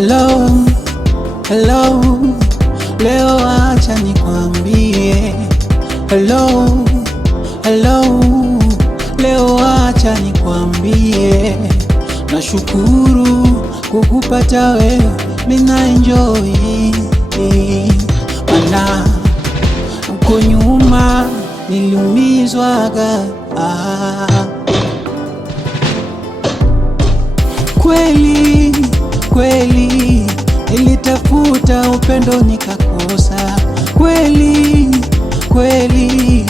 Hello, hello, leo acha nikwambie. Hello, hello, leo acha nikwambie. Nashukuru kukupata wewe, mina enjoy. Mana uko nyuma niliumizwaga. Kweli kweli nilitafuta upendo nikakosa. Kweli kweli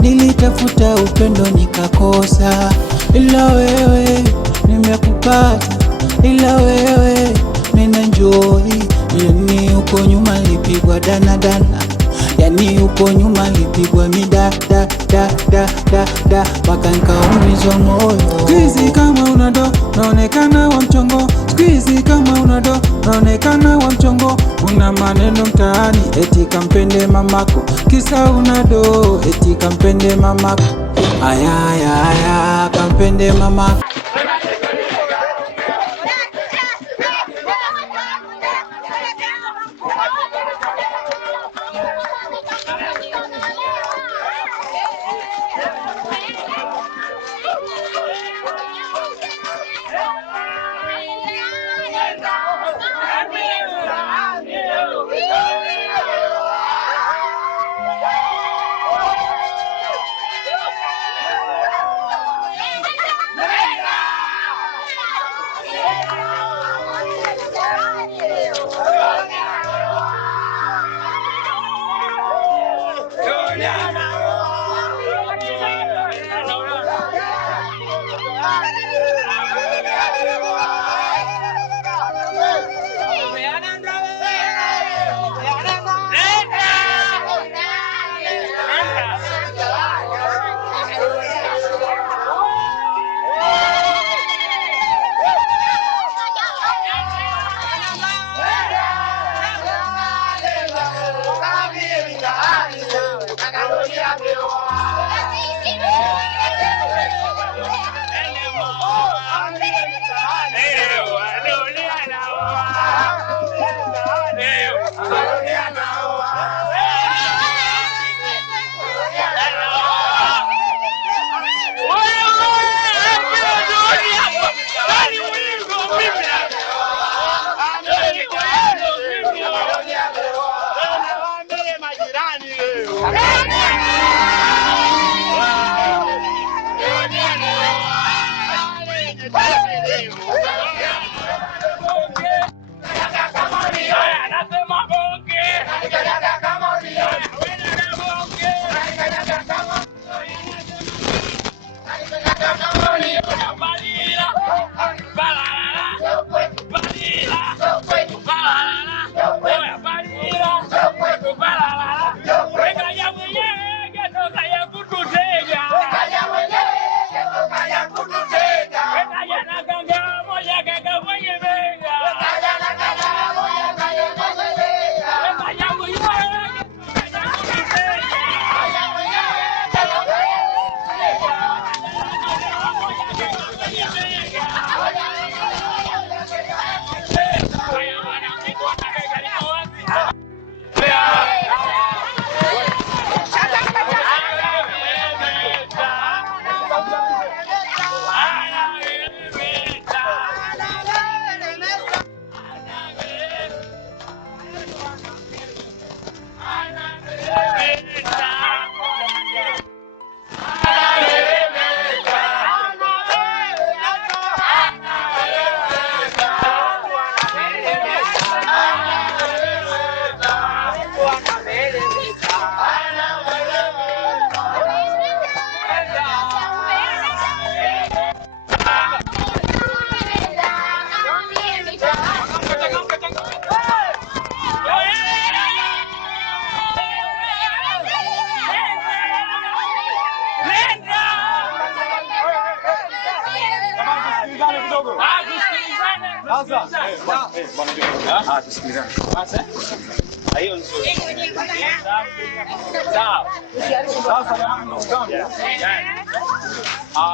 nilitafuta upendo nikakosa, ila wewe nimekupata, ila wewe nina enjoy. Yani uko nyuma lipigwa dana, yani uko nyuma lipigwa mida da paka nikaumizwa moyo. Squeeze kama unado naonekana wa mchongo, squeeze kama unado naonekana wa mchongo. Una maneno mtaani eti kampende mamako, kisa unado eti kampende mamako. Aya kampende mamako.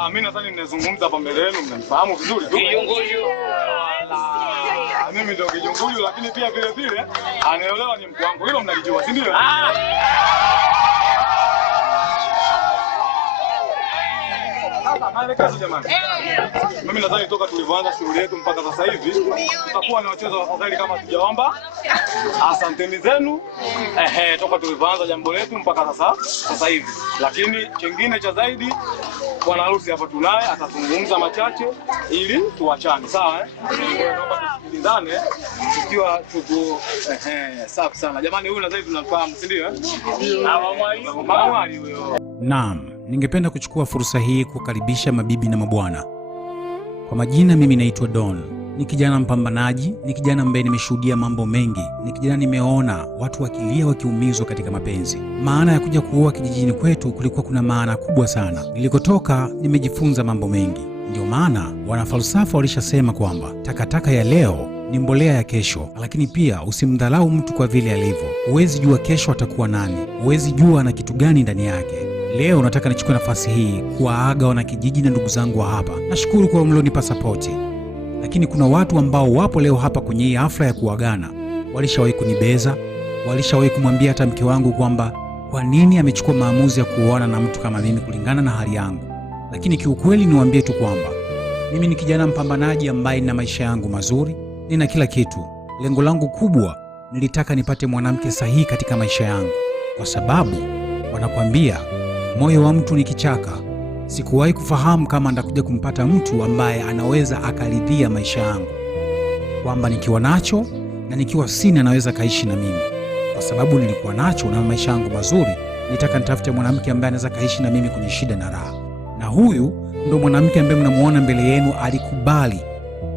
Mimi nadhani ninazungumza hapa mbele yenu mnanifahamu vizuri tu. mimi ndio kijunguyu, lakini pia vile vile anaelewa ni mkuu wangu. Hilo mnalijua, si ndio? Maelekezo jamani. Mimi nadhani toka tulivyoanza shughuli yetu mpaka sasa hivi tutakuwa na wachezo wafadhali kama tujaomba. Asanteni zenu. Toka tulivyoanza jambo letu mpaka sasa hivi. Lakini kingine cha zaidi bwana harusi hapa tunaye atazungumza machache ili tuachane, sawa Naomba tusikilizane tukiwa tuko safi sana. Jamani huyu nadhani tunamfahamu, si ndio Mwali huyo. Naam, ningependa kuchukua fursa hii kukaribisha mabibi na mabwana. Kwa majina mimi naitwa Don. Ni kijana mpambanaji, ni kijana ambaye nimeshuhudia mambo mengi, ni kijana nimeona watu wakilia wakiumizwa katika mapenzi. Maana ya kuja kuoa kijijini kwetu kulikuwa kuna maana kubwa sana. Nilikotoka nimejifunza mambo mengi. Ndio maana wanafalsafa walishasema kwamba takataka ya leo ni mbolea ya kesho, lakini pia usimdhalau mtu kwa vile alivyo. Huwezi jua kesho atakuwa nani, huwezi jua ana kitu gani ndani yake. Leo nataka nichukue nafasi hii kuwaaga wana kijiji na ndugu zangu wa hapa. Nashukuru kwa mlionipa sapoti. Lakini kuna watu ambao wapo leo hapa kwenye hii hafla ya kuagana. Walishawahi kunibeza, walishawahi kumwambia hata mke wangu kwamba kwa nini amechukua maamuzi ya kuoana na mtu kama mimi kulingana na hali yangu. Lakini kiukweli niwaambie tu kwamba mimi ni kijana mpambanaji ambaye nina maisha yangu mazuri, nina kila kitu. Lengo langu kubwa nilitaka nipate mwanamke sahihi katika maisha yangu, kwa sababu wanakuambia moyo wa mtu ni kichaka. Sikuwahi kufahamu kama ndakuja kumpata mtu ambaye anaweza akaridhia maisha yangu, kwamba nikiwa nacho na nikiwa sina naweza kaishi na mimi. Kwa sababu nilikuwa nacho na maisha yangu mazuri, nitaka nitafute mwanamke ambaye anaweza kaishi na mimi kwenye shida na raha. Na huyu ndo mwanamke ambaye mnamuona mbele yenu. Alikubali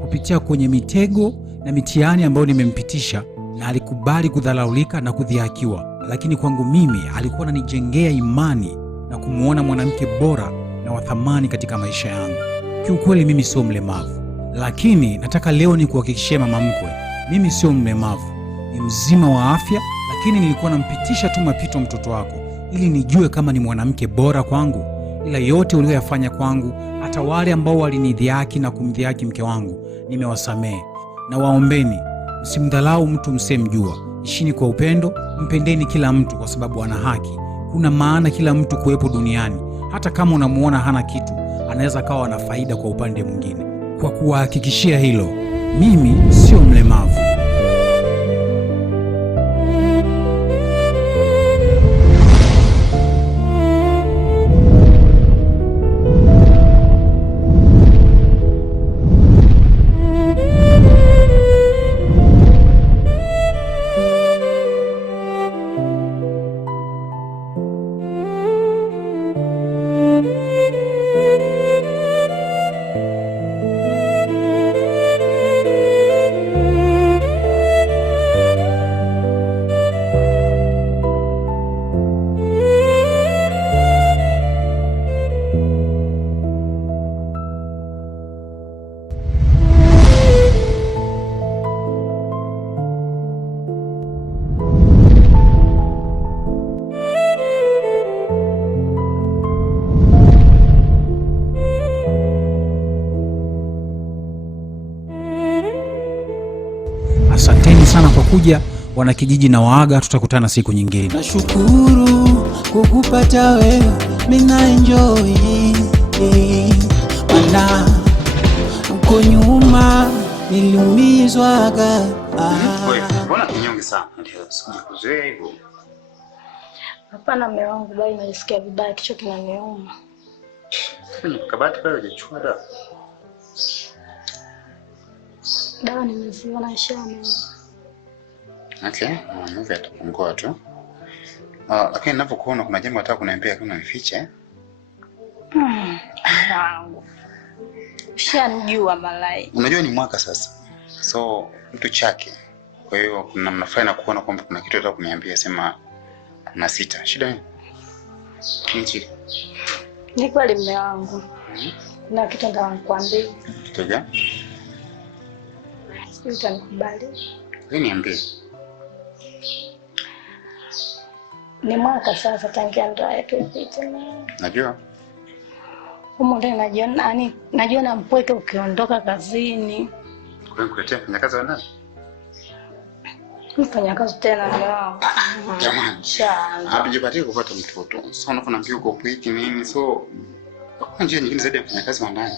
kupitia kwenye mitego na mitihani ambayo nimempitisha, na alikubali kudhalaulika na kudhihakiwa, lakini kwangu mimi alikuwa ananijengea imani na kumuona mwanamke bora na wa thamani katika maisha yangu. Kiukweli mimi sio mlemavu, lakini nataka leo ni kuhakikishia mama mkwe, mimi sio mlemavu, ni mzima wa afya, lakini nilikuwa nampitisha tu mapito mtoto wako ili nijue kama ni mwanamke bora kwangu. Ila yote ulioyafanya kwangu, hata wale ambao walinidhihaki na kumdhihaki mke wangu, nimewasamehe. Na waombeni msimdhalau mtu msemjua, ishini kwa upendo, mpendeni kila mtu kwa sababu ana haki. Kuna maana kila mtu kuwepo duniani, hata kama unamuona hana kitu, anaweza kawa na faida kwa upande mwingine. Kwa kuwahakikishia hilo, mimi sio mlemavu. Asanteni sana kwa kuja wanakijiji, na waaga, tutakutana siku nyingine. Nashukuru kukupata wewe, mimi na enjoy mana uko nyuma niliumizwaga. Mbona kinyonge sana? Ndio sikuzoea hivyo. Hapana mume wangu, bali nalisikia vibaya, kichwa kinaniuma. Kwenye kabati pale hujachukua dawa? Dawa nimeziwa na shame. Okay, maumivu yatapungua tu. Lakini ninapokuona kuna jambo nataka kuniambia kama nifiche. Wangu. Ushanijua malai. Unajua ni mwaka sasa. So mtu chake. Kwa hiyo kuna namna fulani na kuona kwamba kuna kitu nataka kuniambia, sema na sita. Shida nini? Nini? Ni kweli mume wangu. Kuna kitu nataka nikwambie. Kitu gani? Utanikubali? Wewe niambie. Ni mwaka sasa tangia ndoa yetu ipite. Najua. Humo ndani najiona mpweke ukiondoka kazini. Kwa nini kuletea mfanyakazi wa ndani? Mfanya kazi tena mume wangu. Jamani. Hatujipatie kupata mtoto. Sasa unapoambia uko pwiki nini? So kwa njia nyingine zaidi ya mfanya kazi wa ndani.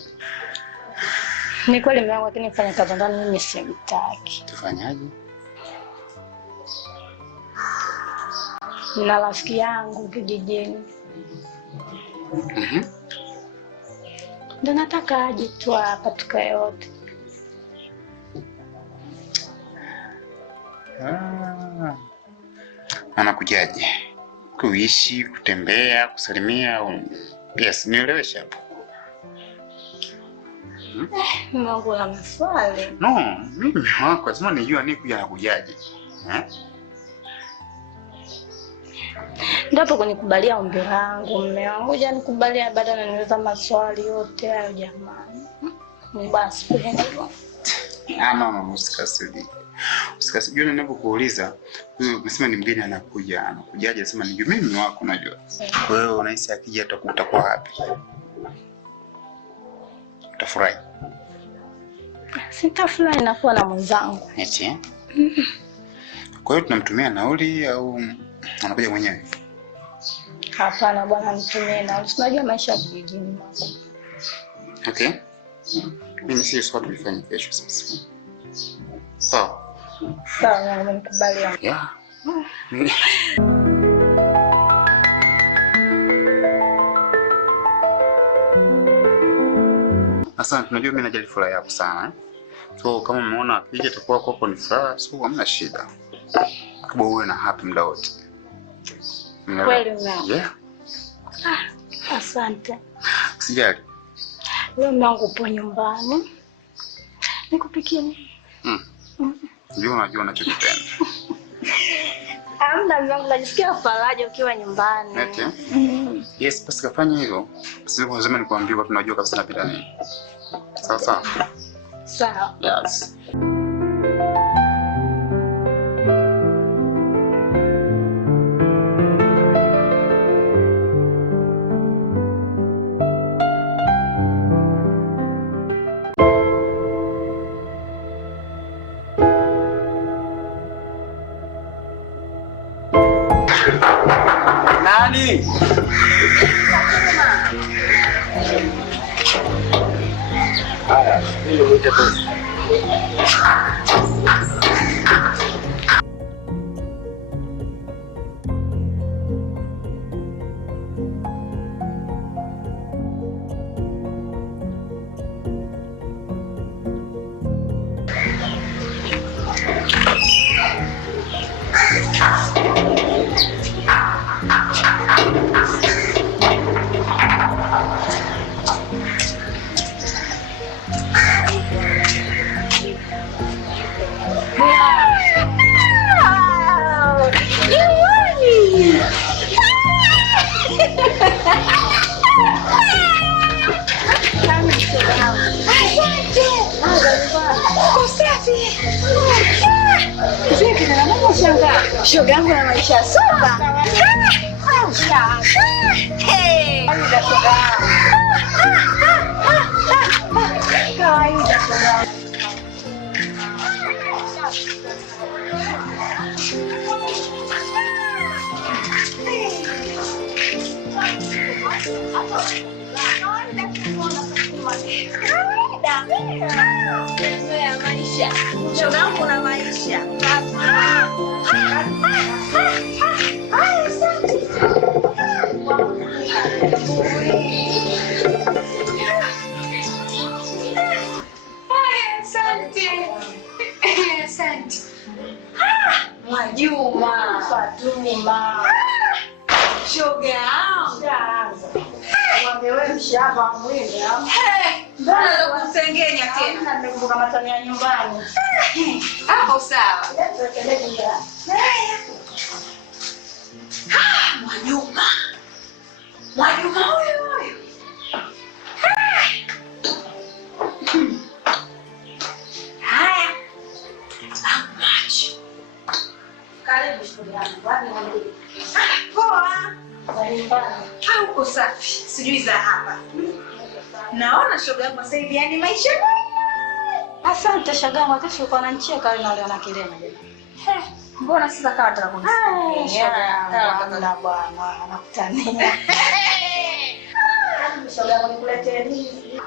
Ni kweli mume wangu, lakini mfanya kazi ndani mimi simtaki. Tufanyaje? Na rafiki yangu kijijini. Ndio nataka aje tu hapa tukae wote. Anakujaje? Kuishi, kutembea, kusalimia au yes, nielewesha hapo. Mungu na mfale. No, mimi wako lazima nijue nini kuja anakujaje. Ndipo kunikubalia ombi langu mume wangu. Ngoja nikubalia baada na niweza maswali yote hayo jamani. Ni basi hivyo. No, usikasidi. Usikasidi ninapokuuliza, wewe unasema ni mgeni anakuja, anakujaje? Nasema nijue mimi wako najua. Kwa hiyo unahisi akija utakuwa wapi? Utafurahi? Sitafurahi na kuwa na mwenzangu. Eti? Kwa hiyo tunamtumia nauli au anakuja mwenyewe? Hapana bwana, nitumie nauli. Unajua maisha ya kijijini mako. Okay. Mimi si swali tulifanya kesho sasa. Sawa. Sawa, nimekubalia. Yeah. Asante, tunajua mimi najali furaha yako sana. So kama umeona akija atakuwa kwako ni furaha, so hamna shida. Kama uwe na happy muda wote. Kweli mwanangu. Yeah. Asante. Sijali. Leo mwanangu upo nyumbani. Nikupikie nini? Ndio unajua unachokipenda. Hamna mwanangu, najisikia faraja ukiwa nyumbani. Okay. Yes, basi kafanya hivyo. Sisi kwa zamani nikwambia watu tunajua kabisa napita nini. Sawa sawa. Sawa. Yes. Nani? Haya, hili mwite bosi. Shoga yangu na maisha saba. Kawaida shoga. Shoga yangu na maisha. Asante. Mwajuma, Fatuma. Shoga yangu. Mwambie wewe mshamba mwende hapo. Mbona ndo kusengenya tena? Nimekumbuka matani ya nyumbani. Hapo sawa. Mwajuma. Mwajuma huyo. Haya. Amacho. Karibu shuleni. Wapi mwambie? Poa. Uko safi. Sijui za hapa. Naona shoga yangu sasa hivi yani maisha gani? Asante shoga yangu, kesho uko na nchia kale na leo na kilema. Mbona sasa kawa nataka kunisikia? Hamna bwana, anakutania. Shoga yangu nikuletee nini?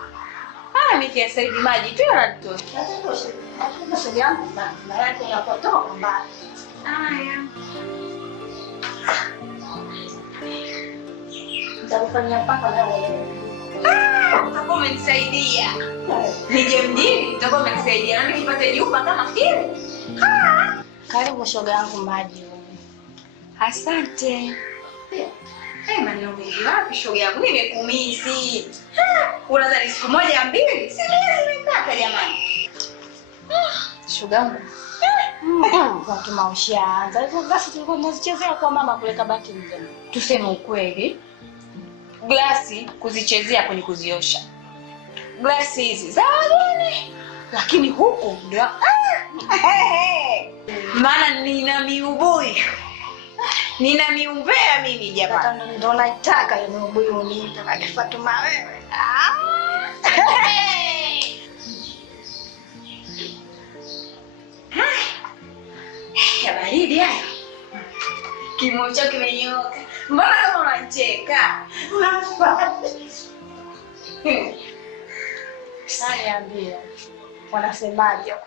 Mimi kiasi hivi maji tu yanatosha. Shoga yangu na yake unapotoka mbali. Haya. Nitakufanyia paka na wewe. Utakuwa umenisaidia. Nije mjini, utakuwa umenisaidia. Na nipate jumba kama hili. Karibu shoga yangu maji. Asante. Maneno mengi wapi shoga yangu? Nimekumisi. Unadhani siku moja mbili? Si mimi nimekata jamani. Shoga yangu. Kwa kimaushaanza. Hizo glasi tulikuwa tunazichezea kwa mama kule kabati mzee. Tuseme ukweli. Glasi kuzichezea kwenye kuziosha. Glasi hizi za wageni. Lakini huku ndio maana nina miubui. Nina miumbea mimi jamani. Ndio naitaka hiyo miubui uniita kama Fatuma wewe. Ya baridi haya. Kimo chako kimenyoka. Mbona kama unacheka? Niambie. Wanasemaje huko?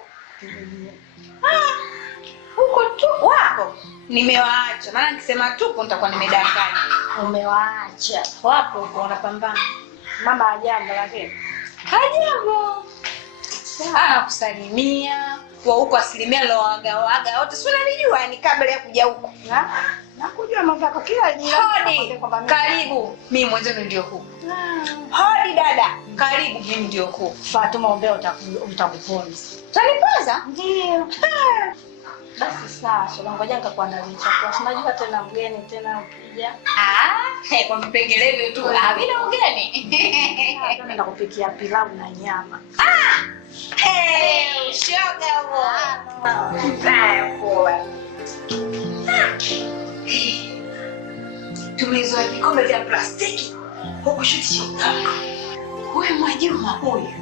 Huko tu wako. Nimewaacha. Maana nikisema tupo nitakuwa nimedanganya. Umewaacha. Wapo huko wanapambana. Mama hajambo lakini. Hajambo. Kusalimia. Kwa huko asilimia loaga wote. Si unanijua ni kabla ya kuja huko. Nakujua mambo yako kila jirani. Karibu. Mimi mwanzo ndio huko. Hodi dada. Karibu mimi ndio huko. Fatuma ombea utakuponza. Utaniponza? Ndio. Basi sawa, ngoja nikakuandalia chakula. Unajua tena mgeni tena ukija. Kwa mpengelezo tu. Bila ugeni. Naenda kupikia pilau na nyama. Shoga huo. Tumezoea vikombe vya plastiki. Huko shuti shoga. Wewe Mwajuma huyu.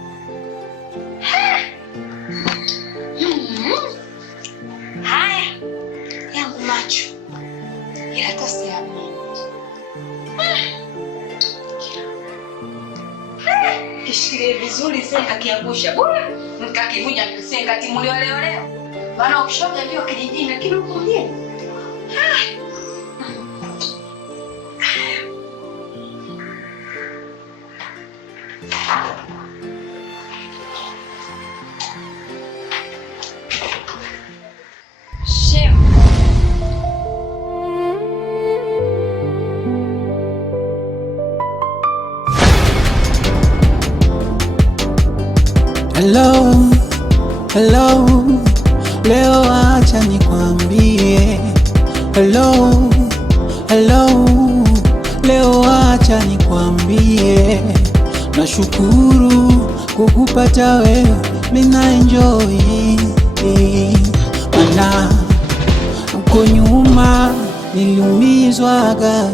Haya. Yangu macho. Ila tasiamini. Kishikilie vizuri senga kiangusha. Bora mkakivunja kisenga timulio leo. Maana ukishoga ndio kijijini lakini huko mjini. Hello, hello, leo acha nikwambie. Hello, hello, leo acha nikwambie. Nashukuru kukupata wewe, mina enjoy. Mana uko nyuma niliumizwaga.